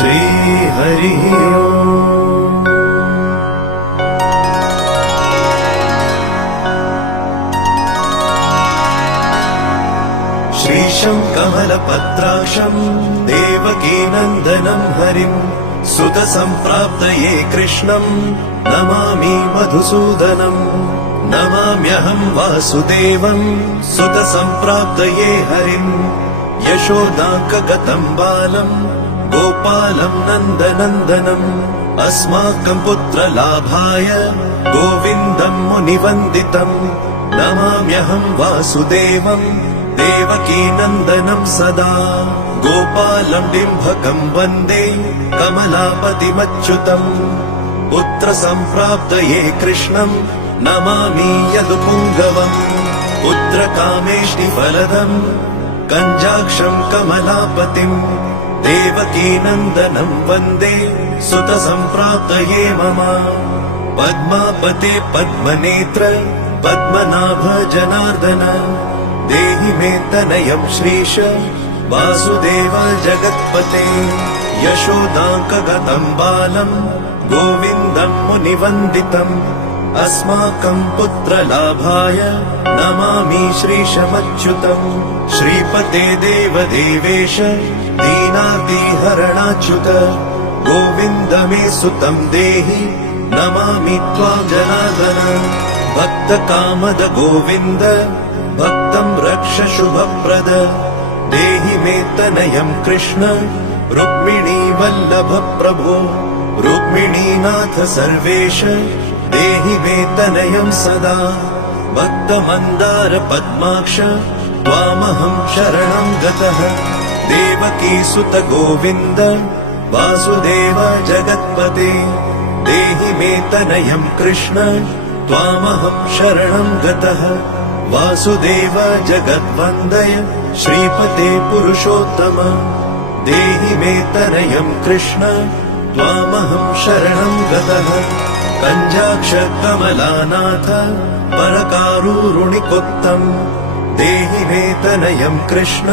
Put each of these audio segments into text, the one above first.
श्रीहरि ओम्। श्रीशं कमलपत्राक्षं देवकीनन्दनं हरिं सुतसम्प्राप्तये कृष्णं नमामि मधुसूदनम्। नमाम्यहं वासुदेवं सुतसम्प्राप्तये हरिं यशोदाकगतं बालम् गोपालं नन्दनन्दनम्। अस्माकं पुत्रलाभाय गोविन्दं मुनिवन्दितम्। नमाम्यहं वासुदेवं देवकीनन्दनं सदा गोपालं डिम्भकं वन्दे कमलापतिमच्युतम्। पुत्रसम्प्राप्तये कृष्णं नमामि यदुपुङ्गवम्। पुत्रकामेष्टिफलदम् कञ्जाक्षं कमलापतिम् देवकीनन्दनं वन्दे सुतसम्प्राप्तये मम। पद्मापते पद्मनेत्र पद्मनाभ जनार्दन देहि मे तनयं श्रीश वासुदेव जगत्पते। यशोदाकगतं बालं गोविन्दं मुनिवन्दितम्। अस्माकं पुत्रलाभाय नमामि श्रीशमच्युतम्। श्रीपते देवदेवेश दीनार्तिहरणाच्युत गोविन्द मे सुतं देहि नमामि त्वां जनार्दन। भक्तकामद गोविन्द भक्तं रक्ष शुभप्रद देहि मे तनयं कृष्ण रुक्मिणी वल्लभ प्रभो। रुक्मिणीनाथ सर्वेश देहि मे तनयं सदा। भक्तमन्दार पद्माक्ष त्वामहं शरणं गतः। देवकी सुत गोविन्द वासुदेव जगत्पते देहि मे तनयं कृष्ण त्वामहं शरणं गतः। वासुदेव जगद्वन्दय श्रीपते पुरुषोत्तम देहि मे तनयं कृष्ण त्वामहं शरणं गतः। कञ्जाक्ष कमलानाथ परकारुणिकोत्तम देहि मे तनयं कृष्ण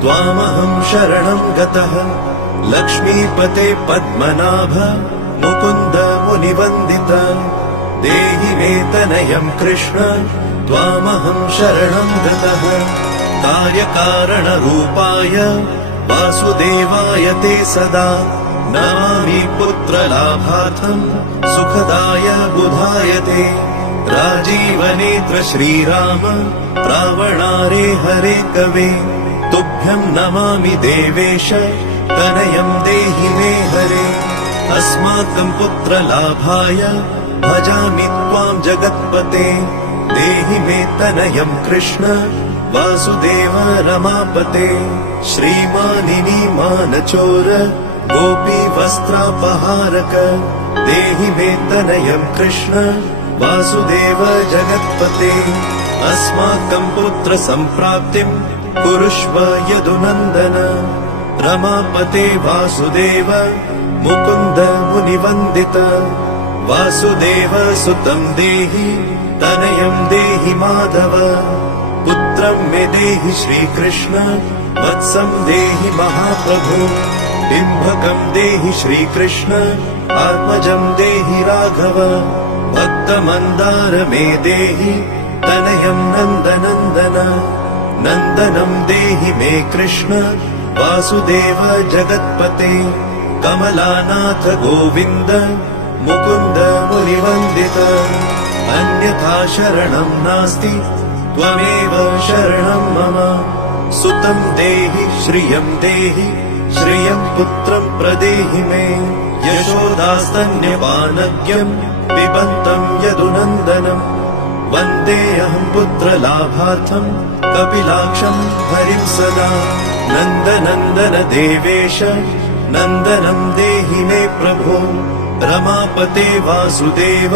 त्वामहं शरणं गतः। लक्ष्मीपते पद्मनाभ मुकुन्द मुनिवन्दित देहि मे तनयं कृष्ण त्वामहं शरणं गतः। कार्यकारणरूपाय वासुदेवाय ते सदा नमामि पुत्रलाभार्थं सुखदाय बुधाय ते। राजीवनेत्र श्रीराम रावणारे हरे कवे तुभ्यं नमामि देवेश तनयं देहि मे हरे। अस्माकं पुत्रलाभाय भजामि त्वां जगत्पते देहि मे तनयं कृष्ण वासुदेव रमापते। श्रीमानिनी मानचोर गोपी वस्त्रापहारक देहि मे तनयं कृष्ण वासुदेव जगत्पते। अस्माकं पुत्र सम्प्राप्तिं कुरुष्व यदुनन्दन। रमापते वासुदेव मुकुन्द मुनिवन्दित। वासुदेव सुतं देहि तनयं देहि माधव। पुत्रं मे देहि श्रीकृष्ण वत्सं देहि महाप्रभु। डिम्भकं देहि श्रीकृष्ण आत्मजं देहि राघव। भक्तमन्दार मे देहि तनयं नन्दनन्दन। नन्दनं देहि मे कृष्ण वासुदेव जगत्पते। कमलानाथ गोविन्द मुकुन्द मुनिवन्दित। अन्यथा शरणं नास्ति त्वमेव शरणं मम। सुतं देहि श्रियं देहि श्रियं पुत्रं प्रदेहि मे। यशोदास्तन्यपानज्ञं पिबन्तं यदुनन्दनं। वन्देऽहं पुत्रलाभार्थं कपिलाक्षं हरिं सदा। नन्दनन्दन देवेश नन्दनं देहि मे प्रभो। रमापते वासुदेव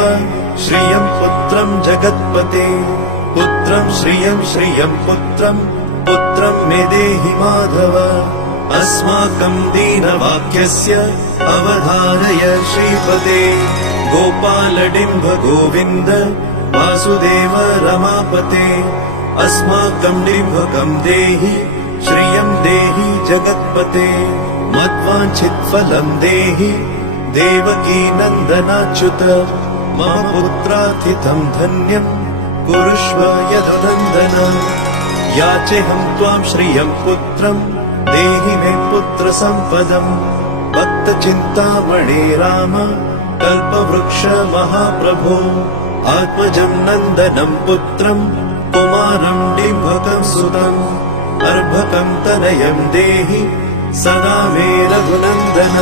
श्रियं पुत्रं जगत्पते। पुत्रं श्रियं श्रियं पुत्रं पुत्रं मे देहि माधव। अस्माकं दीनवाक्यस्य अवधारय श्रीपते। गोपाल डिम्भ गोविन्द वासुदेव रमापते। अस्माकं डिम्भकं देहि श्रियं देहि जगत्पते। मद्वाञ्छितफलं देहि देवकी नन्दनाच्युत मम पुत्रार्थितं धन्यं कुरुष्व यदुनन्दन याचेऽहं त्वां श्रियं पुत्रं देहि मे पुत्रसम्पदम् भक्तचिन्तामणे राम कल्पवृक्ष महाप्रभो आत्मजं नन्दनं पुत्रं कुमारं डिम्भकं सुतम् अर्भकं तनयं देहि सदा मे रघुनन्दन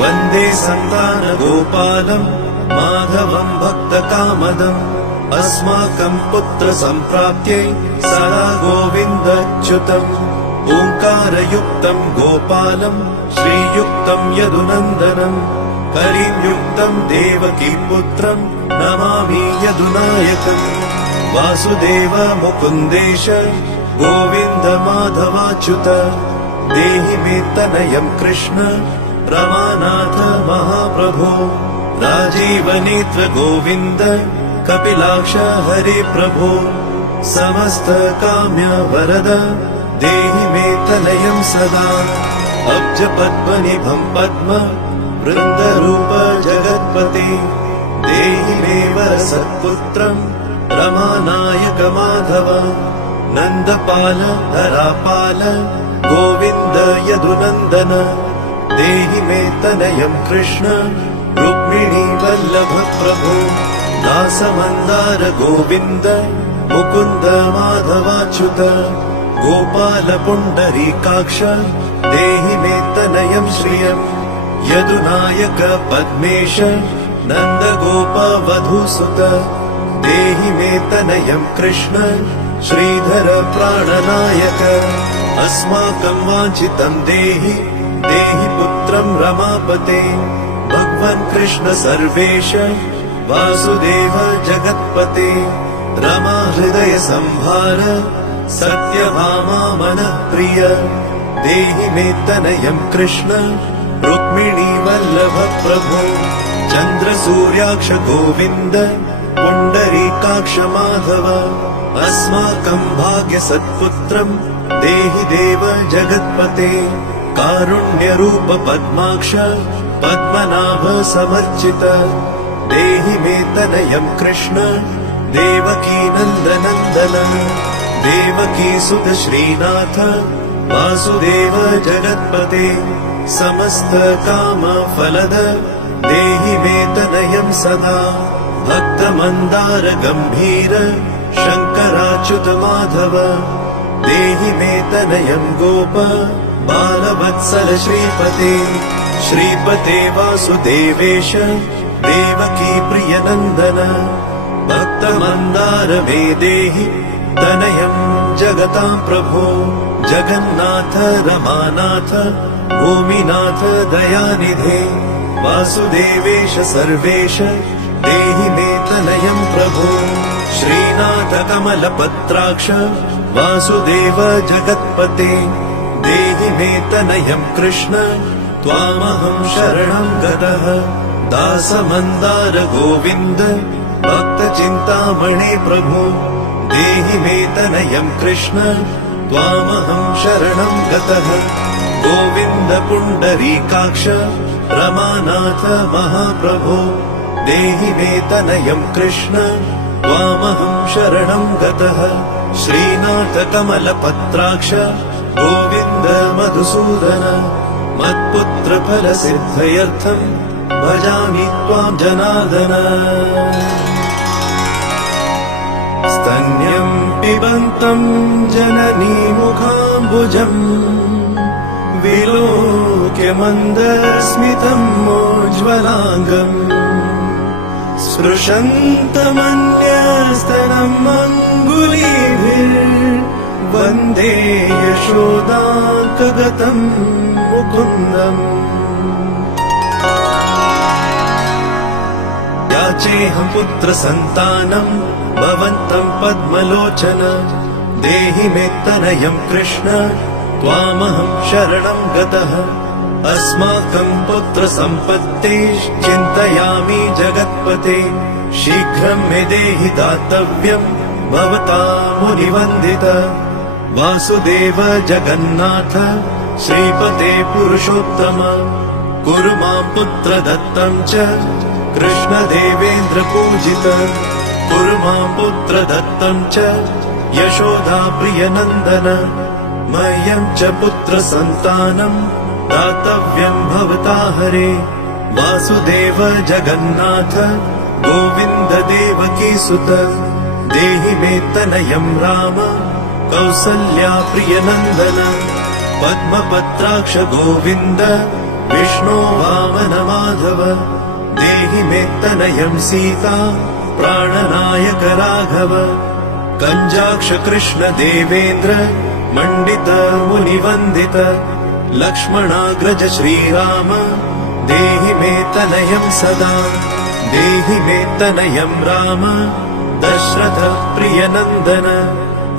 वन्दे सन्तानगोपालं माधवं भक्तकामदम् अस्माकं पुत्रसम्प्राप्त्यै सदा गोविन्दच्युतम् ओङ्कारयुक्तं गोपालं श्रीयुक्तं यदुनन्दनम् करीयुक्तं देवकीपुत्रं नमामि यदुनायकम् वासुदेव मुकुन्देश गोविन्द माधवाच्युत देहि मे तनयं कृष्ण रमानाथ महाप्रभो राजीवनेत्र गोविन्द कपिलाक्ष हरे प्रभो समस्त काम्य वरद देहि मे तनयं सदा अब्ज पद्मनिभं पद्म वृन्दरूप जगत्पते देहि मे वरसत्पुत्रं रमानायक माधव नन्दपाल धरापाल गोविन्द यदुनन्दन देहि मे तनयं कृष्ण रुक्मिणी वल्लभ प्रभो दासमन्दार गोविन्द मुकुन्द माधवाच्युत गोपाल पुण्डरीकाक्ष देहि मे तनयं श्रियम् यदुनायक पद्मेश नन्दगोप वधूसुत देहि मे तनयं कृष्ण श्रीधर प्राणनायक अस्माकं वाञ्छितं देहि देहि पुत्रं रमापते भगवन् कृष्ण सर्वेश वासुदेव जगत्पते रमा हृदय संभार सत्यभामा मनः प्रिय देहि मे तनयं कृष्ण रुक्मिणी वल्लभ प्रभो चन्द्र सूर्याक्ष गोविन्द पुण्डरीकाक्ष माधव अस्माकं भाग्य सत्पुत्रं देहि देव जगत्पते कारुण्यरूप पद्माक्ष पद्मनाभ समर्चित देहि मे तनयं कृष्ण देवकी नन्दनन्दन देवकी सुत श्रीनाथ वासुदेव जगत्पते समस्त काम फलद देहि मे तनयं सदा भक्त मन्दार गम्भीर शङ्कराच्युत माधव देहि मे तनयं गोप बालवत्सल श्रीपते श्रीपते वासुदेवेश देवकी प्रियनन्दन भक्त मन्दार मे देहि तनयं जगतां प्रभो जगन्नाथ रमानाथ भूमिनाथ दयानिधे वासुदेवेश सर्वेश देहि मे तनयं प्रभो श्रीनाथ कमलपत्राक्ष वासुदेव जगत्पते देहि मे तनयं कृष्ण त्वामहं शरणं गतः दासमन्दार गोविन्द भक्तचिन्तामणे प्रभो देहि मे तनयं कृष्ण त्वामहं शरणं गतः गोविन्द पुण्डरीकाक्ष रमानाथ महाप्रभो देहि मे तनयं कृष्ण त्वामहं शरणं गतः श्रीनाथ कमलपत्राक्ष गोविन्द मधुसूदन मत्पुत्र फलसिद्धयर्थं भजामि त्वां जनार्दन स्तन्यं पिबन्तं जननी मुखाम्बुजम् विलोक्य मन्दस्मितं मोज्ज्वलाङ्गम् स्पृशन्तमन्यस्तनम् अङ्गुलीभिर्वन्दे यशोदान्तगतं मुकुन्दम् याचेऽहं पुत्रसन्तानं भवन्तं पद्मलोचन देहि मे तनयं कृष्ण त्वामहं शरणं गतः अस्माकं पुत्रसम्पत्तेः चिन्तयामि जगत्पते शीघ्रं मे देहि दातव्यं भवता मुनिवन्दित वासुदेव जगन्नाथ श्रीपते पुरुषोत्तम कुरु मां पुत्रदत्तं च कृष्णदेवेन्द्र पूजित कुरु मां पुत्रदत्तं च यशोदा प्रियनन्दन मह्यं च पुत्रसन्तानं दातव्यं भवता हरे वासुदेव जगन्नाथ गोविन्द देवकी सुत देहि मे तनयं राम कौसल्या प्रियनन्दन पद्मपत्राक्ष गोविन्द विष्णो वामन माधव देहि मे तनयं सीता प्राणनायक राघव कञ्जाक्ष कृष्ण देवेन्द्र मण्डित मुनिवन्दित लक्ष्मणाग्रज श्रीराम देहि मे तनयं सदा देहि मे तनयं राम दशरथ प्रियनन्दन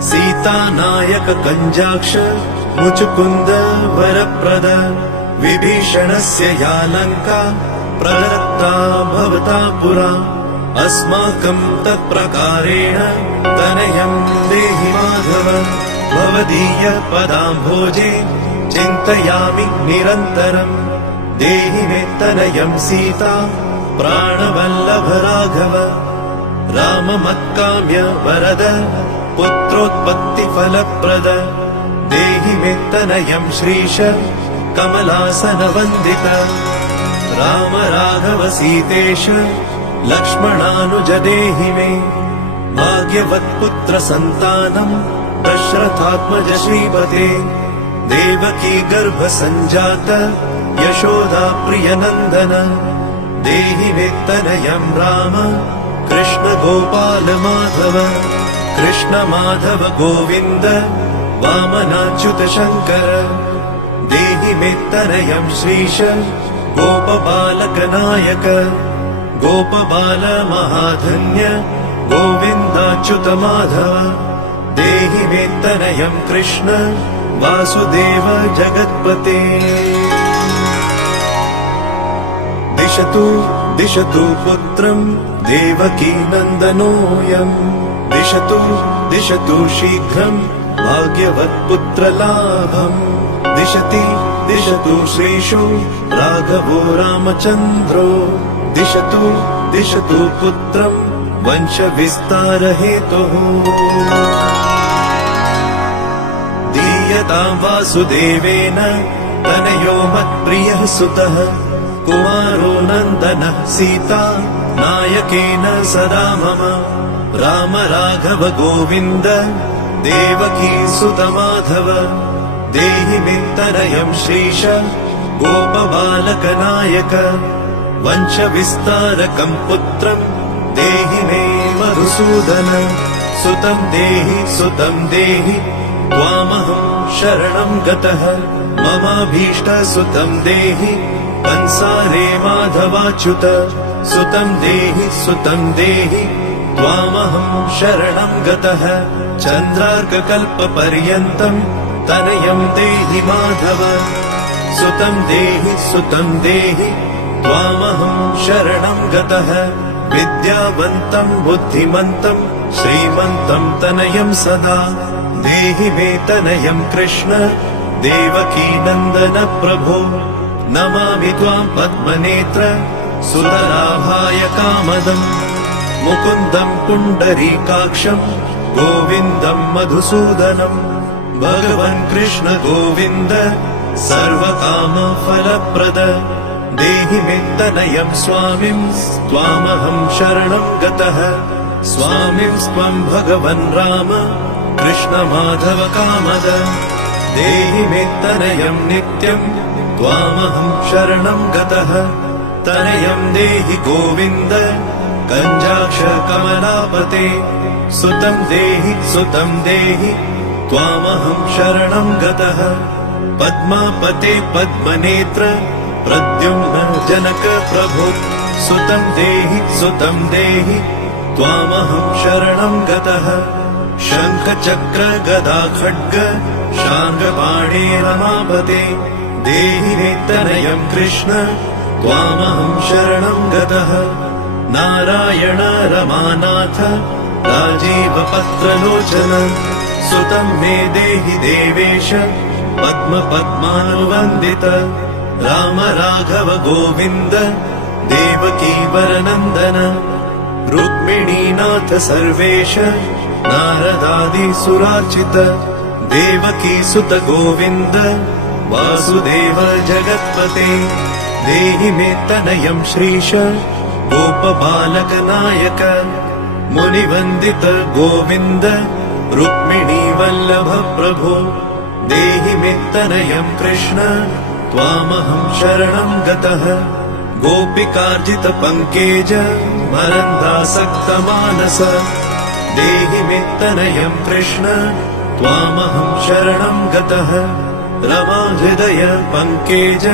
सीतानायक कञ्जाक्ष मुचुकुन्द वरप्रद विभीषणस्य या लङ्का प्रदत्ता भवता पुरा अस्माकं तत्प्रकारेण तनयं देहि माधव भवदीय पदाम्भोजे चिन्तयामि निरन्तरम् देहि मे तनयं सीता प्राणवल्लभ राघव राममत्काम्य वरद पुत्रोत्पत्तिफलप्रद देहि मे तनयं श्रीश कमलासनवन्दित राम राघव सीतेश लक्ष्मणानुज देहि मे भाग्यवत्पुत्र सन्तानं दशरथात्मज श्रीपते देवकी गर्भ सञ्जात यशोदा प्रियनन्दन देहि मे तनयं राम कृष्ण गोपाल माधव कृष्ण माधव गोविन्द वामनाच्युत शङ्कर देहि मे तनयं श्रीश गोपबालक नायक गोपबाल महाधन्य गोविन्दाच्युत माधव देहि मे तनयं कृष्ण वासुदेव जगत्पते दिशतु दिशतु पुत्रं देवकी नन्दनोऽयं दिशतु दिशतु शीघ्रं भाग्यवत्पुत्रलाभम् दिशति दिशतु श्रीशो राघवो रामचन्द्रो दिशतु दिशतु पुत्रं वंशविस्तारहेतुः दीयतां वासुदेवेन तनयो मत्प्रियः सुतः कुमारो नन्दनः सीता नायकेन सदा मम राम राघव गोविन्द देवकी सुत माधव देहि मे तनयं श्रीश गोपबालक नायक वंशविस्तारकं पुत्रं देहि मे मधुसूदन सुतं देहि त्वामहं शरणं गतः ममाभीष्टसुतं देहि कंसारे माधवाच्युत सुतं देहि त्वामहं शरणं गतः चन्द्रार्ककल्पपर्यन्तं तनयं देहि माधव सुतं देहि त्वामहं शरणं गतः विद्यावन्तं बुद्धिमन्तं श्रीमन्तं तनयं सदा देहि मे तनयं कृष्ण देवकी नन्दन प्रभो नमामि त्वां पद्मनेत्र सुतलाभाय कामदम् मुकुन्दं पुण्डरीकाक्षं गोविन्दं मधुसूदनं भगवन् कृष्ण गोविन्द सर्वकामफलप्रद देहि मे तनयं स्वामिं त्वामहं शरणं गतः स्वामिं त्वं भगवन् राम कृष्ण माधव कामद देहि मे तनयं नित्यं त्वामहं शरणं गतः तनयं देहि गोविन्द कञ्जाक्ष कमलापते सुतं देहि त्वामहं शरणं गतः पद्मापते पद्मनेत्र प्रद्युम्न जनक प्रभो सुतं देहि त्वामहं शरणं गतः शङ्ख चक्र गदा खड्ग शार्ङ्गपाणे रमापते देहि मे तनयं कृष्ण त्वामहं शरणं गतः नारायण रमानाथ राजीव पत्रलोचन सुतं मे देहि देवेश पद्मानुवन्दित राम राघव गोविन्द देवकी वरनन्दन रुक्मिणीनाथ सर्वेश नारदादि सुरार्चित देवकी सुत गोविन्द वासुदेव जगत्पते देहि मे तनयं श्रीश गोपबालक नायक मुनिवन्दित गोविन्द रुक्मिणी वल्लभ प्रभो देहि मे तनयं कृष्ण त्वामहं शरणं गतः गोपिकार्जित पङ्केज मरन्दासक्त मानस देहि मे तनयं कृष्ण त्वामहं शरणं गतः रमा हृदय पङ्केज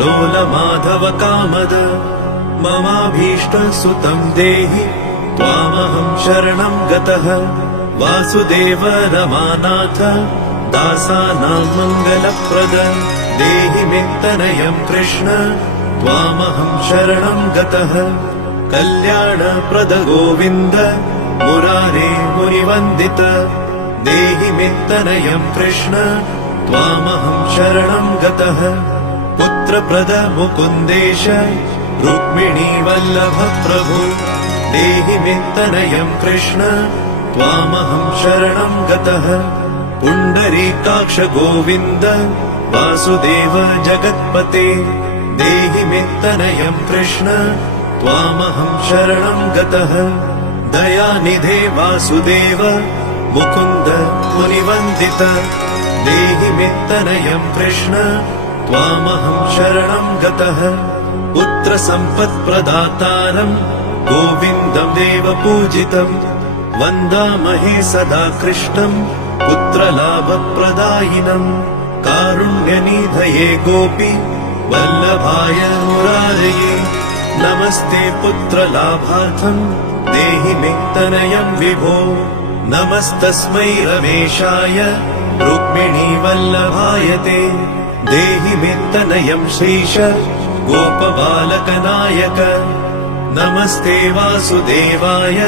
लोल माधव कामद ममाभीष्ट सुतं देहि त्वामहं शरणं गतः वासुदेव रमानाथ दासानां मङ्गलप्रद देहि मे तनयं कृष्ण त्वामहं शरणं गतः कल्याणप्रद गोविन्द मुरारे मुनिवन्दित देहि मे तनयं कृष्ण त्वामहं शरणं गतः पुत्रप्रद मुकुन्देश रुक्मिणी वल्लभ प्रभु देहि मे तनयं कृष्ण त्वामहं शरणं गतः पुण्डरीकाक्ष गोविन्द वासुदेव जगत्पते देहि मे तनयं कृष्ण त्वामहं शरणं गतः दयानिधे वासुदेव मुकुन्द मुनिवन्दित देहि मे तनयं कृष्ण त्वामहं शरणं गतः पुत्रसम्पत्प्रदातारं गोविन्दं देवपूजितं वन्दामहे सदा कृष्णं पुत्रलाभप्रदायिनं कारुण्यनिधये गोपी वल्लभाय मुरारये नमस्ते पुत्रलाभार्थं देहि मे तनयं विभो नमस्तस्मै रमेशाय रुक्मिणी वल्लभाय ते देहि मे तनयं श्रीश गोपबालकनायक नमस्ते वासुदेवाय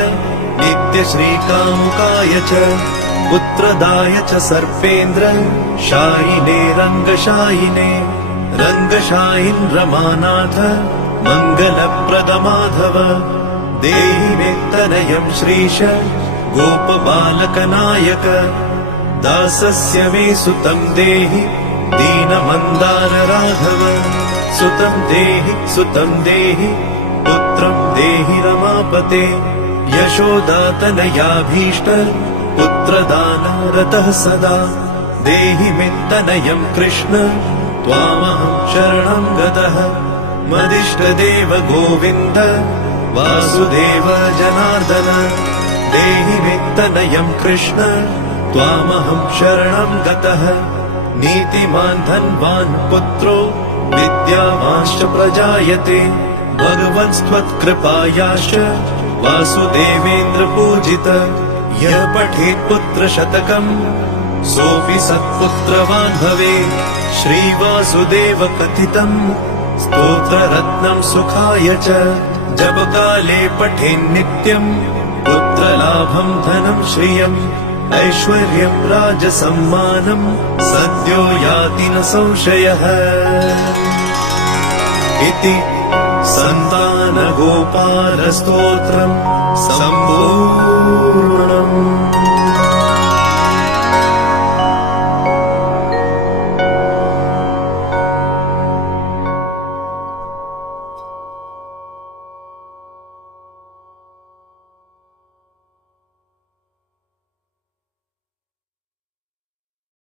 नित्यश्रीकामुकाय च पुत्रदाय च सर्पेन्द्र शायिने रङ्गशायिने रङ्गशायिन् रमानाथ मङ्गलप्रद माधव देहि मे तनयं श्रीश गोपबालकनायक दासस्य मे सुतं देहि दीनमन्दार राघव सुतं देहि पुत्रं देहि रमापते यशोदातनयाभीष्ट पुत्रदान रतः सदा देहि मे तनयं कृष्ण त्वामहं शरणं गतः मदिष्टदेव गोविन्द वासुदेव जनार्दन देहि मे तनयं कृष्ण त्वामहं शरणं गतः नीतिमान् धनवान् पुत्रो विद्यावांश्च प्रजायते भगवत्स्त्वत्कृपायाश्च वासुदेवेन्द्र पूजित यः पठेत् पुत्रशतकं सोऽपि सत्पुत्रवान् भवेत् श्रीवासुदेव कथितं स्तोत्ररत्नं सुखाय च जपकाले पठेन्नित्यं पुत्रलाभं धनं श्रियम् ऐश्वर्यं राजसम्मानं सद्यो याति न संशयः इति सन्तानगोपालस्तोत्रम् सम्पूर्णम्।